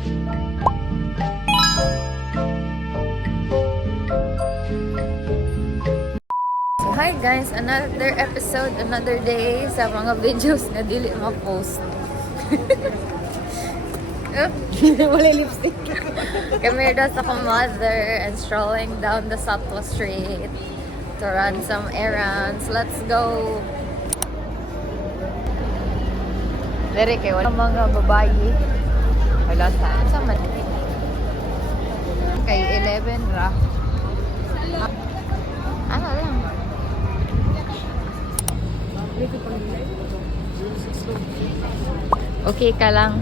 Hi guys, another episode, another day sa mga videos na dili ma-post. Wala lipstick. Kami daw sa akong mother and strolling down the Satwa Street to run some errands. Let's go! Dari kayo, mga babae. Wala saan sa man. Kay 11 ra. Ano lang? Okay ka lang.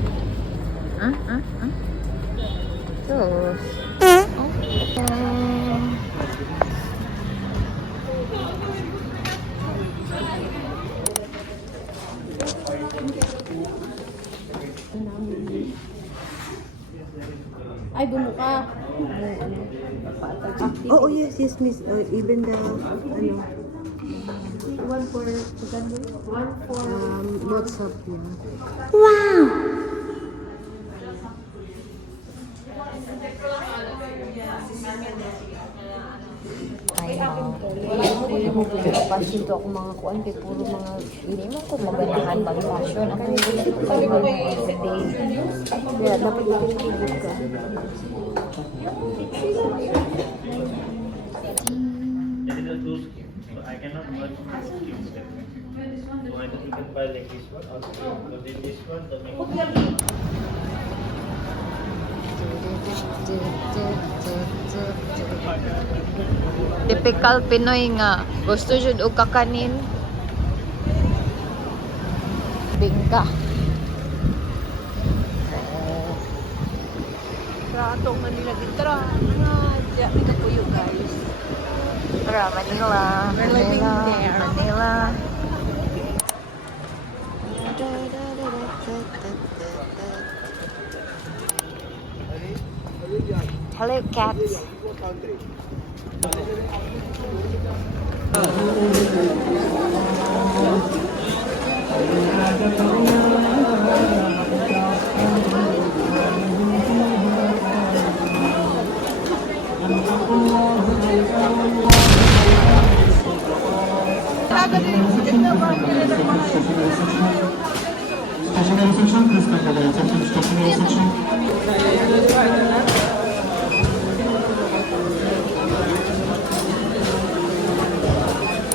Sus. Ay, bumuka. Oh, yes, miss. Even the, one for WhatsApp, yeah. Wow! Pasin to ako mga kuan kay puro mga hindi mo ko magandahan pag fashion ako everyday. Yeah, dapat matulog ka. So I cannot merge this skill step. So either you can buy like this one or within this one the makeup. Typical Pinoy nga gusto jud og kakanin. Bingka. Atong Manila Gintra. Diya, ito po yun, guys. Tara, Manila. We're living there. Manila. Hello, cats.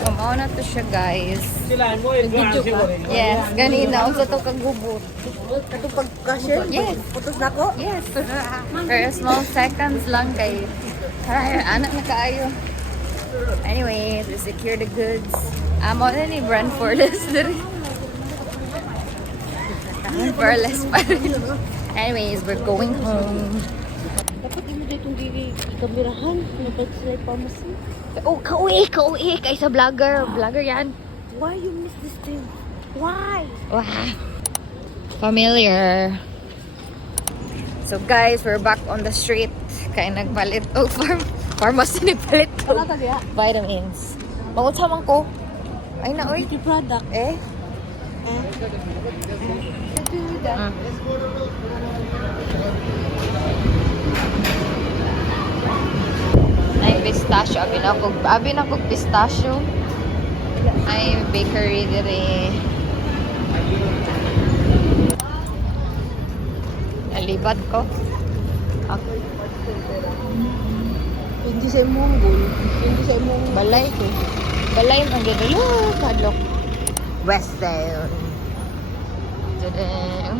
Kumaw na to siya, guys. Yes, ganina. Unsa to kagubot. Ito pag-cashier? Yes. Putos na ko? Yes. For a small seconds lang kay anak na kaayo. Anyways, we secure the goods. Amo na ni Brandford diri. Brandford pa rin. Anyways, we're going home. Dapat mo dito itong kamerahan. Dapat sila pharmacy. Oh, kauwi kay sa vlogger. Vlogger yan. Why you miss this thing? Why? Wow. Familiar. So guys, we're back on the street. Kaya nagpalit o pharmacy ni palit ko. Wala ka diya? Vitamins. Bangot sa man ko. Ay na, oy. Beauty product. Eh? Ay, pistachio. Abi na kog pistachio. Ay, bakery dire. Nalibat ko. Ako. Hindi sa imong goal. Hindi sa imong Balay ko. Balay ang gagalo. Padlock. Western. Tadam.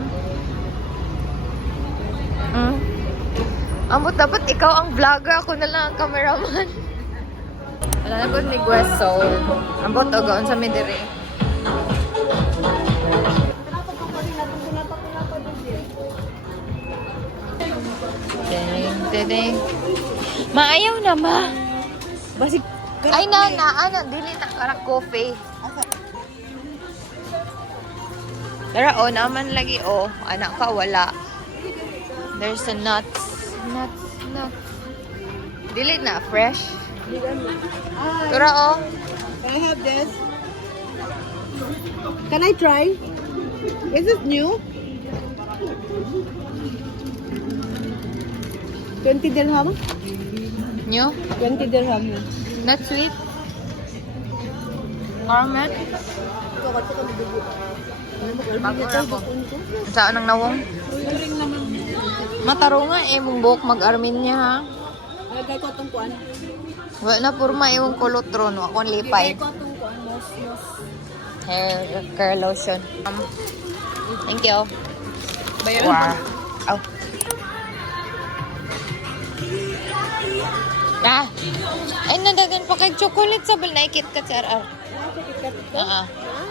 Ambot dapat ikaw ang vlogger. Ako na lang ang cameraman. Wala na po ni Gueso. Ambot o gaon sa midiri. Ding. Maayaw na ma. Basig. Ay na, dili na karang coffee. Tara, naman lagi, anak ka, wala. There's a nuts. Dili na, fresh. Tara, Can I have this? Can I try? Is it new? 20 dirham? New? 20 dirham yun. Not sweet? Caramel? Ito, kato ka madugo. Ano mo, Bago albi na nito, ako. bukunto. Saan ang nawong? Ring naman. Matarunga eh, mong buhok mag-armin niya ha. Lagay ko itong kuan. Wala na purma yung kulotron, wakon lipay. Lagay ko itong kuan, mos. Hair care lotion. Thank you. Bayaran Wow. Oh. Ah. Ay, nadagan pa kay chocolate sa bal. Naikit ka sa RR.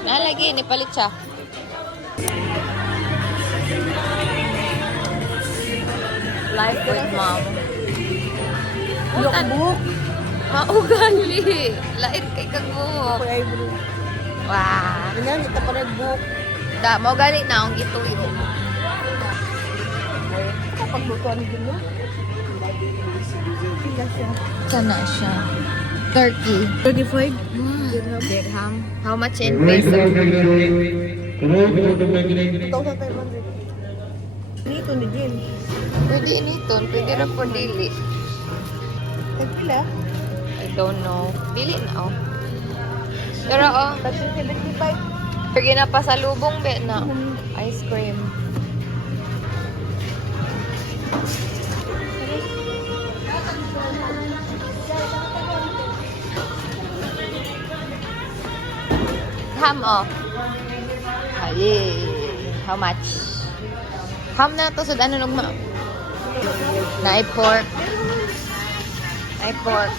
Nalagi, nipalit siya. Life with mom. Buhok. Maugali. Lait kay kagbuhok. Ako eyebrow. Wow. Ganyan, ito pa rin buhok. Da, maugali na akong gituyo. Kapag lutuan din mo. Pila siya. Sana siya. Turkey. 35. Dirham. How much in peso? 2,500. Dito ni Jin. Pwede initon. Pwede rin po dili. Nagpila? I don't know. Dili na oh. Pero oh, 75. pwede na pa sa lubong be na. Ice cream. Ham oh. Ay, how much? Ham na to sa ano nung na pork. Ay pork.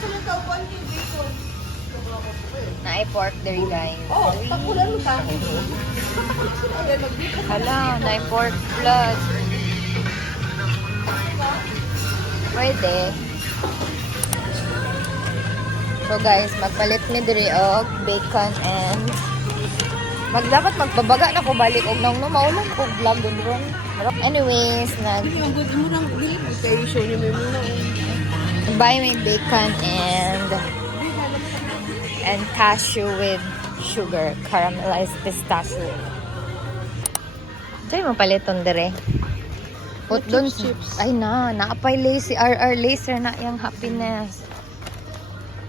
Na pork there guys. Oh, pakulan mo pa. Hala, na pork plus. Pwede. So guys, magpalit mi diri og bacon and dapat magbabaga na ko balik og nang maulan ko vlog doon. Anyways, Hindi ang good mo nang dili. Kaya show niyo mo muna. buy my bacon and cashew with sugar, caramelized pistachio. Sa'yo mo paliton dire. Put doon. Chips. Ay na, naapay lazy RR laser na yung happiness.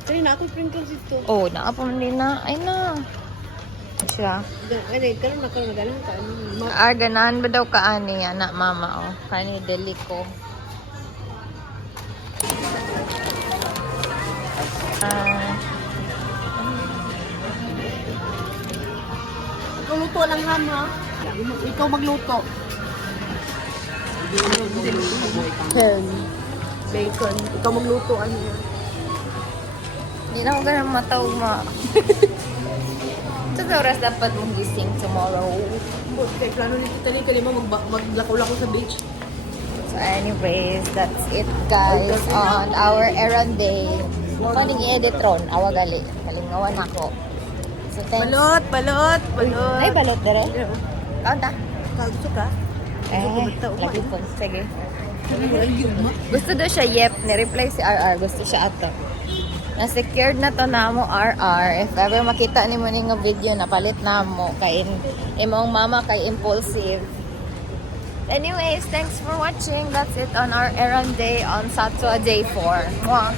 Kaya na ako sprinkles ito. Oh, naapon din na. Ay na. Siya. Ano, karon na karon nagalang ka. Ganahan ba daw kaani nga na mama oh. Kani deli ko. Ikaw luto lang ham ha. Ikaw magluto. Ham. Bacon. Ikaw magluto ano yan. Hindi na ako ganang matawag ma. Sa oras dapat mong gising tomorrow. Kaya plano nito tali mo maglakaw-lakaw sa beach. So anyways, that's it guys on our errand day. Kaling i-edit ron, awagali. Kalingawan ako. So thanks. Balot. Ay, balot dire? Kaunta? Gusto ka? Lagi po. Sige. Gusto daw siya, yep. Ni-reply si RR. Gusto siya ato. Na-secured na to na mo, RR. If ever makita ni mo nga video, napalit na mo. Kay imong mama kay impulsive. Anyways, thanks for watching. That's it on our errand day on Satsua Day 4. Mwah!